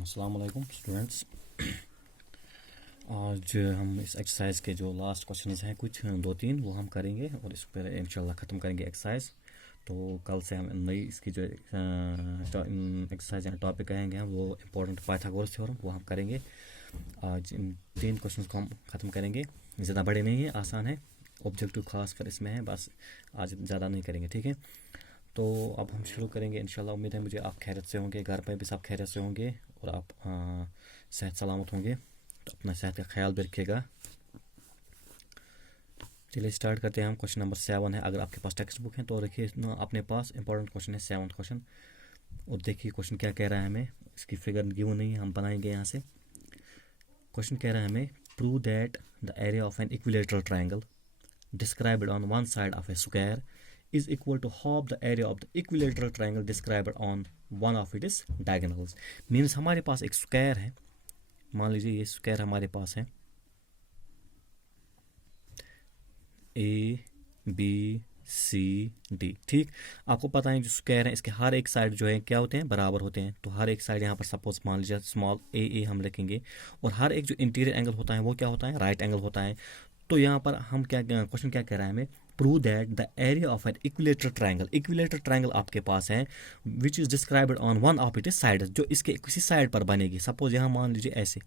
अस्सलाम वालेकुम स्टूडेंट्स। आज हम इस एक्सरसाइज के जो लास्ट क्वेश्चंस हैं कुछ दो तीन वो हम करेंगे और इस पर इंशाल्लाह ख़त्म करेंगे एक्सरसाइज। तो कल से हम नई इसकी जो एक्सरसाइज या टॉपिक कहेंगे हम वो इम्पोर्टेंट पाइथागोरस थ्योरम वो हम करेंगे। आज इन तीन क्वेश्चंस को हम ख़त्म करेंगे। ज़्यादा बड़े नहीं है, आसान है, ऑब्जेक्टिव खास कर इसमें है, बस आज ज़्यादा नहीं करेंगे, ठीक है। तो अब हम शुरू करेंगे इंशाल्लाह। उम्मीद है मुझे आप खैरियत से होंगे, घर पर भी सब खैरियत से होंगे और आप सेहत सलामत होंगे। तो अपना सेहत का ख्याल भी रखिएगा। चलिए स्टार्ट करते हैं हम। क्वेश्चन नंबर 7 है। अगर आपके पास टेक्स्ट बुक है तो रखिए अपने पास। इंपॉर्टेंट क्वेश्चन है, 7th क्वेश्चन। और देखिए क्वेश्चन क्या कह रहा है हमें। इसकी फिगर गिवन नहीं है, हम बनाएंगे यहाँ से। क्वेश्चन कह रहा है हमें, prove that the area of an equilateral triangle described on one side of A square is equal to half the area of the equilateral triangle described on one of its diagonals। Means हमारे पास एक square है, मान लीजिए ये square हमारे पास है ABCD, ठीक। आपको पता है जो स्क्वायर है इसके हर एक साइड जो है क्या होते हैं, बराबर होते हैं। तो हर एक साइड यहाँ पर सपोज मान लीजिए स्मॉल a हम रखेंगे और हर एक जो इंटीरियर एंगल होता है वो क्या होता है, राइट एंगल होता है। तो यहाँ पर हम क्या क्वेश्चन क्या कह रहा है हमें, prove that the area of an equilateral triangle. Equilateral triangle आपके पास है which is described on one of it side, जो इसके किसी साइड पर बनेगी। सपोज यहाँ मान लीजिए ऐसे,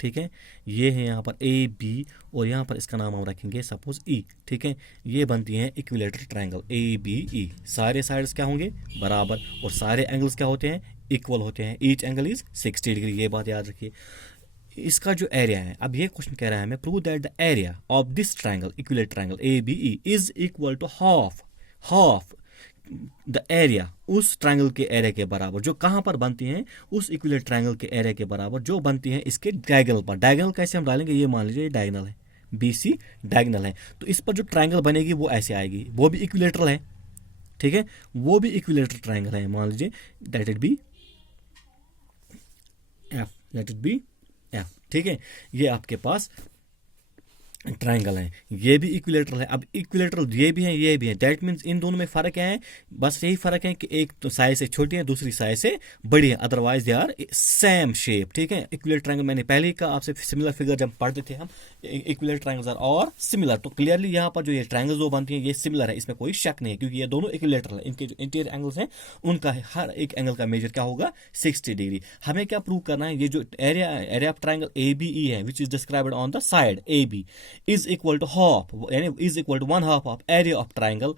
ठीक है। ये है यहाँ पर ए बी और यहाँ पर इसका नाम हम रखेंगे सपोज ई, ठीक है। ये बनती हैं इक्विलेटरल ट्राइंगल ABE। सारे साइड्स क्या होंगे, बराबर, और सारे एंगल्स क्या होते हैं, इक्वल होते हैं। ईच एंगल इज 60 डिग्री, ये बात याद रखिए। इसका जो एरिया है, अब ये क्वेश्चन कह रहा है हमें, prove that the area of this triangle equilateral triangle ABE is equal to half the area, उस ट्राइंगल के एरिया के बराबर जो कहां पर बनती हैं, उस इक्विलेटरल ट्राइंगल के एरिया के बराबर जो बनती हैं इसके डायगोनल पर। डायगोनल कैसे हम डालेंगे, ये मान लीजिए डायगोनल है, BC डायगोनल है, तो इस पर जो ट्राइंगल बनेगी वो ऐसे आएगी, वो भी इक्विलेटरल है, ठीक है। वो भी इक्विलेटरल ट्राइंगल है, मान लीजिए लेट इट बी F, ठीक है। ये आपके पास ट्राइंगल है, ये भी इक्विलेटरल है। अब इक्विलेटरल ये भी है, ये भी है, दैट मीन्स इन दोनों में फर्क क्या है, बस यही फर्क है कि एक तो साइज से छोटी है, दूसरी साइज से बड़ी है, otherwise they are same shape, ठीक है। इक्विलेटरल ट्राइंगल मैंने पहले ही कहा आपसे, सिमिलर फिगर जब पढ़ते थे हम, इक्विलेटरल ट्राइंगल्स आर और सिमिलर। तो क्लियरली यहाँ पर जो ये ट्राइंगल्स जो बनती हैं ये सिमिलर है, इसमें कोई शक नहीं है, क्योंकि ये दोनों इक्विलेटरल है। इनके जो इंटीरियर एंगल्स हैं उनका हर एक एंगल का मेजर क्या होगा, 60 डिग्री। हमें क्या प्रूव करना है, ये जो एरिया ऑफ ट्राइंगल ABE है which is described on the side AB is equal to half, यानी is equal to 1/2 of area of triangle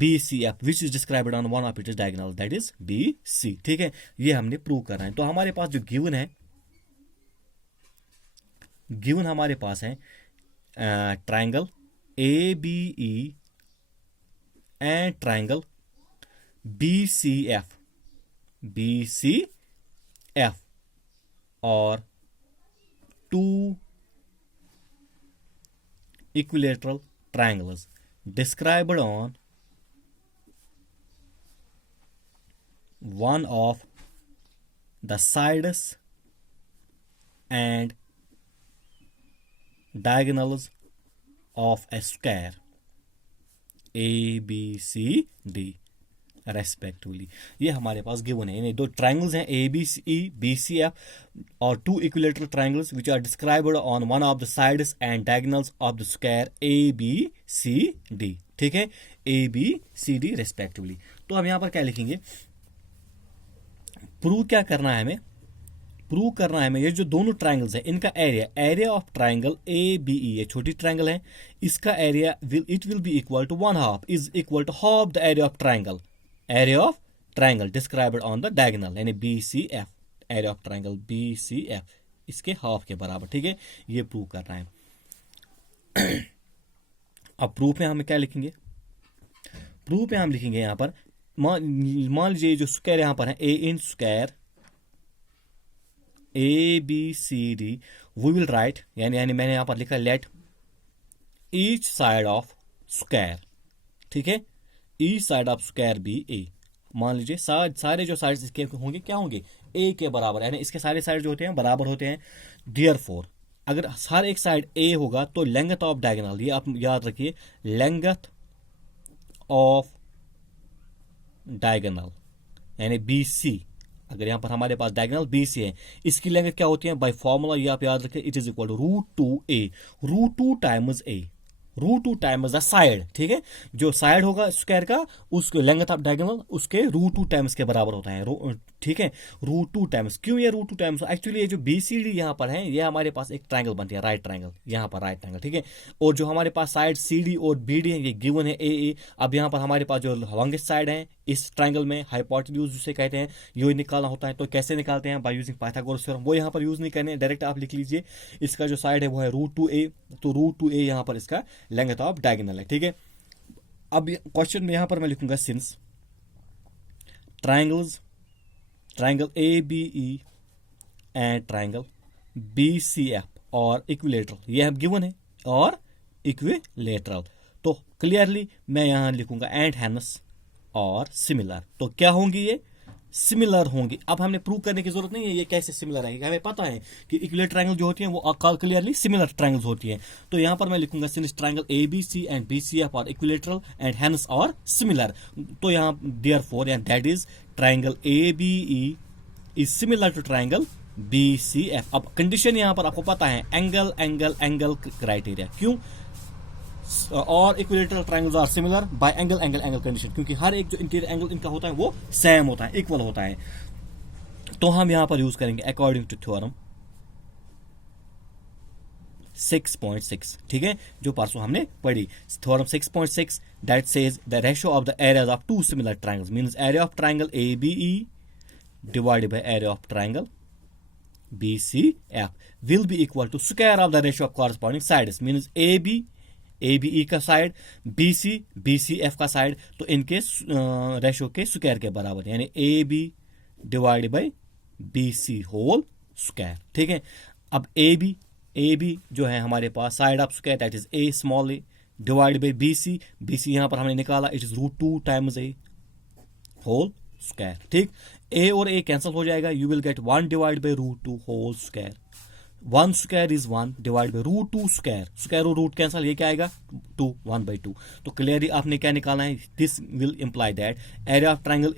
BCF which is described on one of its diagonal, that is BC, ठीक है। ये हमने prove करना है। तो हमारे पास जो गिवन है, गिवन हमारे पास है triangle ABE and triangle BCF और to equilateral triangles described on one of the sides and diagonals of a square ABCD respectively. ये हमारे पास गिवन है, यानी दो ट्राइंगल्स हैं ABCE BCF और two equilateral triangles which are described on one of the sides and diagonals of the square ABCD, ठीक है, ABCD respectively. तो हम यहाँ पर क्या लिखेंगे, प्रूव क्या करना है हमें, प्रूव करना है हमें ये जो दोनों ट्राइंगल्स हैं इनका एरिया ऑफ ट्राइंगल ABE, ये छोटी ट्राइंगल है, इसका area it will be equal to 1/2 is equal to half the area of triangle, area of triangle described on the diagonal, यानी BCF, area of triangle BCF इसके half के बराबर, ठीक है। ये प्रूव करना है। अब प्रूफ में हम क्या लिखेंगे, प्रूफ में हम लिखेंगे यहाँ पर, मान लीजिए जो स्क्वायर यहाँ पर है A in square ABCD, we will write, यानी मैंने यहाँ पर लिखा let each side of square, ठीक है, each side of square be A। मान लीजिए सारे जो साइड्स इसके होंगे क्या होंगे, A के बराबर, यानी इसके सारे साइड जो होते हैं बराबर होते हैं। देयरफॉर अगर हर एक साइड A होगा तो लेंथ ऑफ डायगोनल, ये आप याद रखिए, लेंथ ऑफ डायगोनल यानी BC अगर यहाँ पर हमारे पास डायगोनल बी सी है, इसकी लेंथ क्या होती है बाय फॉर्मूला, ये आप याद रखें, it is equal to √2a, √2 times a, √2 times the side, ठीक है। जो साइड होगा स्क्वायर का, उसके लेंथ ऑफ डायगोनल उसके √2 टाइम्स के बराबर होता है, ठीक है। √2 टाइम्स, क्यों ये √2 टाइम्स? एक्चुअली ये जो BCD यहाँ पर है, ये हमारे पास एक ट्रायंगल बनती है, राइट ट्रायंगल, यहाँ पर राइट ट्रायंगल, ठीक है। और जो हमारे पास साइड CD और BD है, ये गिवन है AA। अब यहाँ पर हमारे पास जो लॉन्गेस्ट साइड है इस ट्रायंगल में, हाइपोटेन्यूज जिसे कहते हैं, ये निकालना होता है। तो कैसे निकालते हैं? By using Pythagoras theorem. वो यहाँ पर यूज नहीं करने, डायरेक्ट आप लिख लीजिए, इसका जो साइड है वो है √2a, तो √2a यहाँ पर इसका लेंथ ऑफ डायगोनल है, ठीक है। अब क्वेश्चन में यहाँ पर मैं लिखूंगा since triangle ABE and triangle BCF और इक्विलेटरल, ये गिवन है, और इक्विलेटरल, तो क्लियरली मैं यहां लिखूंगा एंड हैनस और सिमिलर। तो क्या होंगी? ये सिमिलर होंगी। अब हमने प्रूव करने की जरूरत नहीं है ये कैसे सिमिलर है, हमें पता है कि इक्विलेटरल ट्रायंगल जो होती है वो क्लियरली सिमिलर ट्रायंगल्स होती है। तो यहां पर मैं लिखूंगा since triangle ABC and BCF और इक्विलेटरल एंड हैंस और सिमिलर, तो यहां therefore and that is triangle ABE is similar to triangle BCF। अब कंडीशन यहां पर आपको पता है, एंगल एंगल एंगल क्राइटेरिया, क्यों? और equilateral triangles are similar by angle angle angle condition, क्योंकि हर एक जो इंटीरियर एंगल इनका होता है वो सेम होता है, इक्वल होता है। तो हम यहां पर यूज करेंगे अकॉर्डिंग टू थ्योरम 6.6, ठीक है, जो परसों हमने पढ़ी। Theorem 6.6 that says the ratio of the areas of two similar triangles means area of triangle ABE divided by area of triangle BCF will be equal to square of the ratio of corresponding sides, means ABE का side, BCF का side, तो इनके ratio के square के बराबर, यानी AB divide by BC whole square, ठीक है। अब AB जो है हमारे पास side of square that is A small a divide by BC यहां पर हमने निकाला, it is √2 times A whole square, ठीक। A और A कैंसिल हो जाएगा, you will get 1 divide by √2 whole square, 1 square is 1 divide by √2 square और root cancel, ये क्या आएगा 2, 1/2। तो क्लियरली आपने क्या निकालना है, this will imply that area of triangle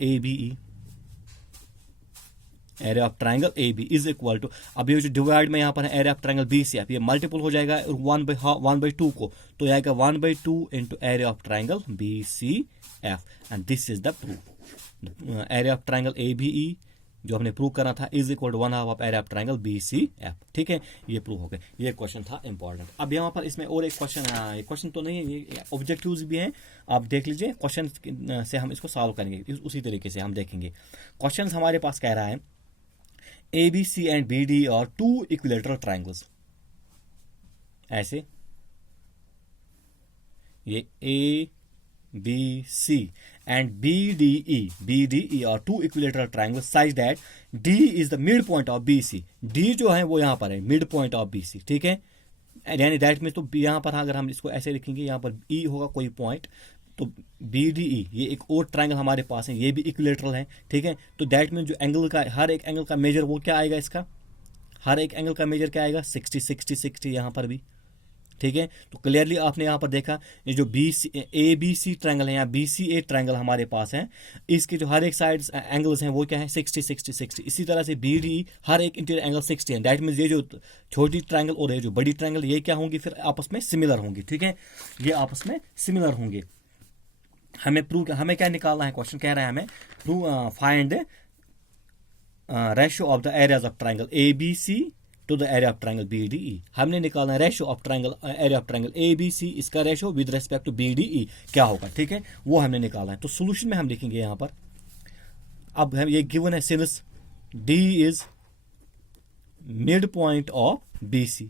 AB is equal to, अब ये जो डिवाइड में यहाँ पर है एरिया ऑफ ट्रायंगल BCF, ये मल्टीपल हो जाएगा 1/2 को, तो ये आएगा 1/2 into area of triangle BCF and this is the proof. Area of triangle ABE जो हमने प्रूव करना था is equal to 1/2 of area of triangle BCF, ठीक है, ये प्रूव हो गया। ये क्वेश्चन था इंपॉर्टेंट। अब यहाँ पर इसमें और एक क्वेश्चन, ये क्वेश्चन तो नहीं है, ये ऑब्जेक्टिव्स भी हैं, आप देख लीजिए, क्वेश्चन से हम इसको सॉल्व करेंगे, उसी तरीके से हम देखेंगे। क्वेश्चन हमारे पास कह रहा है ABC एंड BD और 2 इक्विलेटरल ट्रायंगल्स, ऐसे ये ABC and BDE are 2 equilateral triangles such that D is the midpoint of BC। D जो है वो यहाँ पर है midpoint of BC, ठीक है, यानी दैट में, तो यहाँ पर अगर हम इसको ऐसे लिखेंगे, यहाँ पर E होगा कोई पॉइंट, तो BDE ये एक और ट्रायंगल हमारे पास है, ये भी इक्विलेटरल है, ठीक है। तो दैट में जो एंगल का, हर एक एंगल का मेजर वो क्या आएगा, इसका हर एक एंगल का मेजर क्या आएगा 60 यहाँ पर भी, ठीक है। तो क्लियरली आपने यहाँ पर देखा, ये जो ABC ट्रायंगल है, यहाँ BCA ट्रायंगल हमारे पास है, इसके जो हर एक साइड एंगल्स हैं वो क्या है 60। इसी तरह से BDE हर एक इंटीरियर एंगल 60 है, दैट मीन्स ये जो छोटी ट्रायंगल और ये जो बड़ी ट्रायंगल, ये क्या होंगी, फिर आपस में सिमिलर होंगी, ठीक है, ये आपस में सिमिलर होंगे। हमें क्या निकालना है, क्वेश्चन कह रहा है हमें find ratio of the areas of triangle ABC to the area of triangle BDE। हमने निकालना है ratio of triangle, area of triangle ABC, इसका ratio with respect to BDE क्या होगा, ठीक है, वो हमने निकालना है। तो सोल्यूशन में हम लिखेंगे यहाँ पर, अब हम ये गिवन है since D is mid point of BC,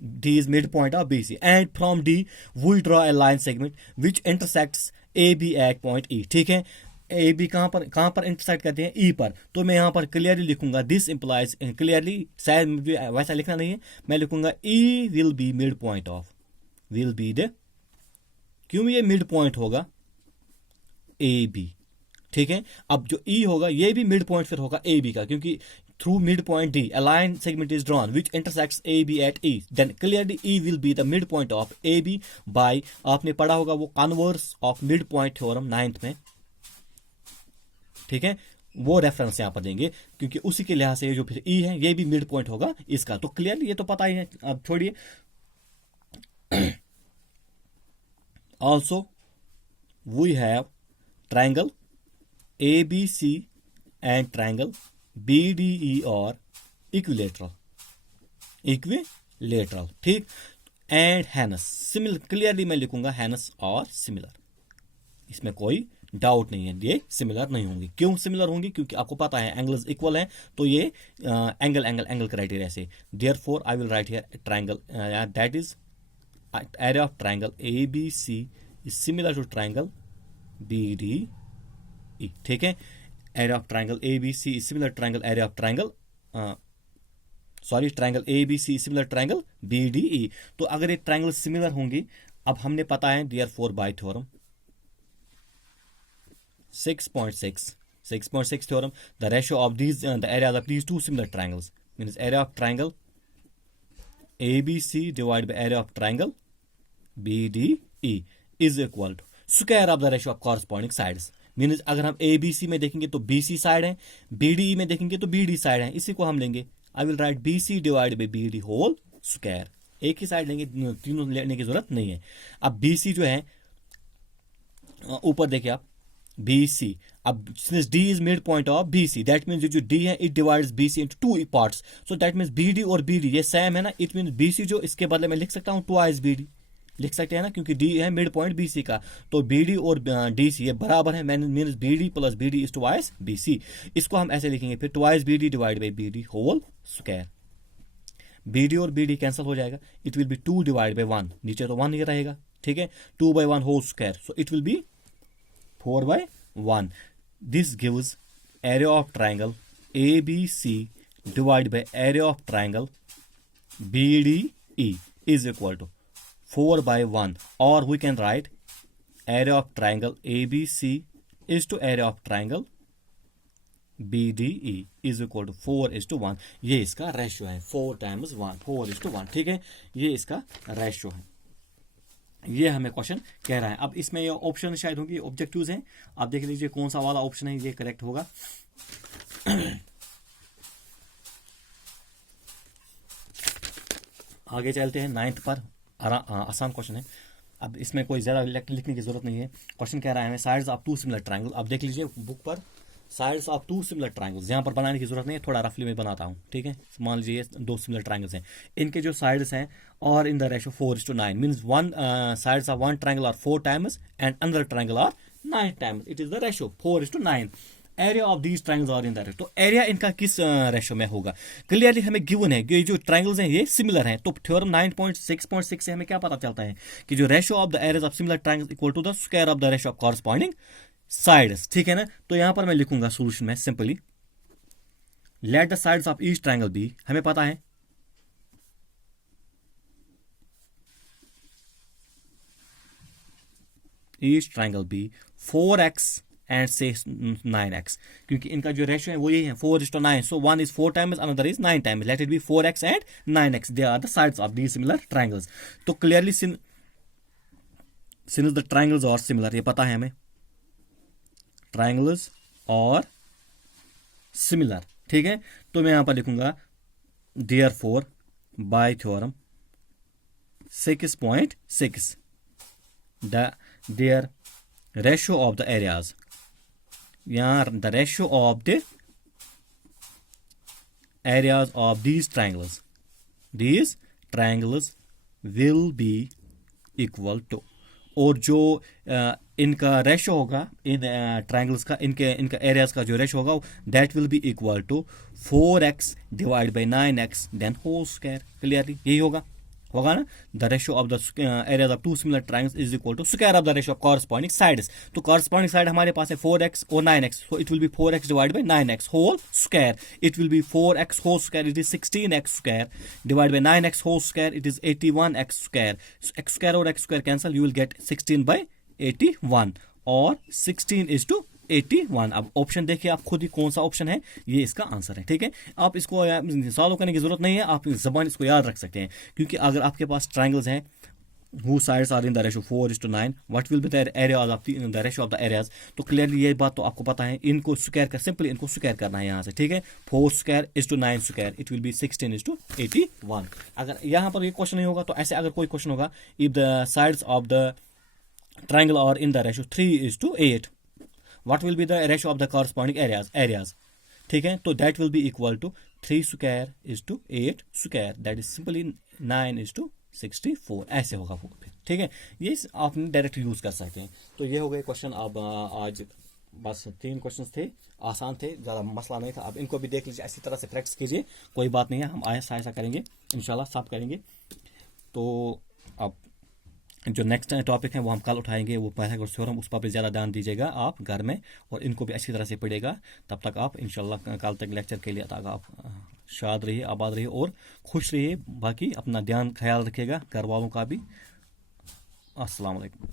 D is midpoint of BC and from D we draw a line segment which intersects AB at point E, ठीक है। AB कहाँ पर इंटरसेक्ट करते हैं, E पर, तो मैं यहाँ पर क्लियरली लिखूंगा दिस इंप्लाइज, क्लियरली शायद वैसा लिखना नहीं है, मैं लिखूंगा E will be mid point of, will be the, क्यों ये मिड पॉइंट होगा AB, ठीक है। अब जो E होगा ये भी मिड पॉइंट फिर होगा AB का, क्योंकि through midpoint D a line segment is drawn which intersects AB at E, then clearly E will be the midpoint of AB by, आपने पढ़ा होगा वो converse of midpoint theorem 9th में, ठीक है, वो रेफरेंस यहाँ पर देंगे, क्योंकि उसी के लिहाज से ये जो फिर ई है ये भी मिड पॉइंट होगा इसका। तो क्लियरली ये तो पता ही है, अब छोड़िए। Also we have triangle ABC and triangle BDE और इक्विलेटरल, ठीक। एंड हैनस सिमिलर, क्लियरली मैं लिखूंगा हैनस और सिमिलर, इसमें कोई डाउट नहीं है, ये सिमिलर नहीं होंगी। क्यों सिमिलर होंगी? क्योंकि आपको पता है एंगल्स इक्वल हैं, तो ये एंगल क्राइटेरिया से। Therefore I will write here triangle, that is area of triangle ABC is similar to triangle BDE, ठीक है। Area of triangle ABC is similar triangle area of triangle triangle ABC is similar triangle BDE। तो अगर ये triangle similar होंगी, अब हमने पता है therefore by theorem 6.6 theorem, the ratio of these the areas of these two similar triangles means area of triangle ABC divided by area of triangle BDE is equal to square of the ratio of corresponding sides। Means अगर हम ABC में देखेंगे तो BC side है, BDE में देखेंगे तो BD side है, इसी को हम लेंगे। I will write BC divide by BD whole square, एक ही साइड लेंगे, तीनों लेने की जरूरत नहीं है। अब BC जो है ऊपर देखिए आप BC, अब since D is mid point of BC, that means जो D है it divides BC into two parts, so that means BD और BD ये सेम है ना, it means BC जो इसके बदले में लिख सकता हूँ twice BD लिख सकते हैं ना, क्योंकि D है मिड पॉइंट BC का, तो BD और DC ये बराबर है, means BD plus BD is twice BC। इसको हम ऐसे लिखेंगे फिर twice BD divide by BD whole square. BD और BD कैंसिल हो जाएगा, it will be 2 divide by 1, नीचे तो 1 ही रहेगा, ठीक है। 2 by 1 whole square, so it will be 4 by 1। This gives area of triangle ABC divide by area of triangle BDE is equal to 4 by 1, or we can write area of triangle ABC is to area of triangle BDE is equal to 4:1। ये इसका ratio है, 4 times 1, 4:1, ठीक है, ये इसका ratio है। ये हमें क्वेश्चन कह रहा है। अब इसमें ये ऑप्शन शायद होंगे ऑब्जेक्टिव्स हैं, आप देख लीजिए कौन सा वाला ऑप्शन है ये करेक्ट होगा। आगे चलते हैं 9th पर, आसान क्वेश्चन है। अब इसमें कोई ज़्यादा लिखने की जरूरत नहीं है। क्वेश्चन कह रहा है हमें साइड्स ऑफ 2 सिमिलर ट्रायंगल, अब देख लीजिए बुक पर साइड्स ऑफ 2 सिमिलर ट्रायंगल्स, यहाँ पर बनाने की जरूरत नहीं है, थोड़ा रफली में बनाता हूँ, ठीक है। मान लीजिए 2 सिमिलर ट्रायंगल्स हैं, इनके जो साइड्स हैं और in the ratio 4:9 means one sides of one triangle are 4 times and another triangle are 9 times, it is the ratio 4:9। Area of these triangles are in the ratio, तो एरिया इनका किस ratio में होगा? क्लियरली हमें given है कि जो ट्रायंगल्स हैं ये सिमिलर हैं, तो थ्योरम 9.6.6 से हमें क्या पता चलता है कि जो ratio of the areas of similar triangles equal to the square of the ratio of corresponding sides, ठीक है ना। तो यहां पर मैं लिखूंगा सोल्यूशन में simply let the sides of each triangle be, हमें पता है each triangle B 4x and से 9x, क्योंकि इनका जो रेशियो है वो यही है 4:9, so one is 4 times another is 9 times, let it be 4x and 9x, they are the sides of these similar triangles. तो clearly since the triangles are similar, ये पता है हमें ट्रायंगल्स और सिमिलर, ठीक है। तो मैं यहां पर लिखूंगा therefore by theorem 6.6 their ratio of the areas, यहाँ the ratio of the areas of these triangles will be equal to, और जो इनका रेशियो होगा इन ट्रायंगल्स का, इनका एरियाज का जो रेशियो होगा that will be equal to 4x divide by 9x then whole square. Clearly यही होगा ना, the ratio of the areas of 2 similar triangles is equal to square of the ratio of corresponding sides. तो corresponding side हमारे पास है 4x और 9x, so it will be 4x divide by 9x whole square, it will be 4x whole square, it is 16x square divide by 9x whole square, it is 81x square. x square और x square cancel, you will get 16/81 और 16:81। अब option देखिए आप खुद ही कौन सा option है, ये इसका आंसर है, ठीक है। आप इसको सॉल्व करने की जरूरत नहीं है, आप जबान इसको याद रख सकते हैं, क्योंकि अगर आपके पास ट्रायंगल्स हैं whose sides are in the ratio 4:9, what will be the areas of the ratio of the areas। तो क्लियरली ये बात तो आपको पता है, इनको स्क्वायर कर, सिंपली इनको स्क्वायर करना है यहाँ से, ठीक है। 4² 9², इट विल बी 16:81। अगर यहाँ पर ये क्वेश्चन नहीं होगा तो ऐसे अगर कोई क्वेश्चन होगा, if the sides of the triangle are in the ratio 3:8, what will be the ratio of the corresponding areas, ठीक है। तो that will be equal to 3²8², that is simply 9:64, ऐसे होगा वो फिर, ठीक है। ये आपने डायरेक्ट यूज कर सकते हैं। तो ये हो गए क्वेश्चन। अब आज बस 3 क्वेश्चन थे, आसान थे, ज़्यादा मसला नहीं था। अब इनको भी देख लीजिए, इसी तरह से प्रैक्टिस कीजिए, कोई बात नहीं है, हम ऐसा ऐसा करेंगे इंशाल्लाह, सब करेंगे। तो अब जो नेक्स्ट टॉपिक है वो हम कल उठाएंगे, वो पाइथागोरस थ्योरम, उस पर भी ज़्यादा ध्यान दीजिएगा आप घर में, और इनको भी अच्छी तरह से पढ़िएगा। तब तक आप इंशाल्लाह कल तक लेक्चर के लिए तक आप शाद रहिए, आबाद रहिए और खुश रहिए। बाकी अपना ध्यान ख्याल रखिएगा, घर वालों का भी। अस्सलाम वालेकुम।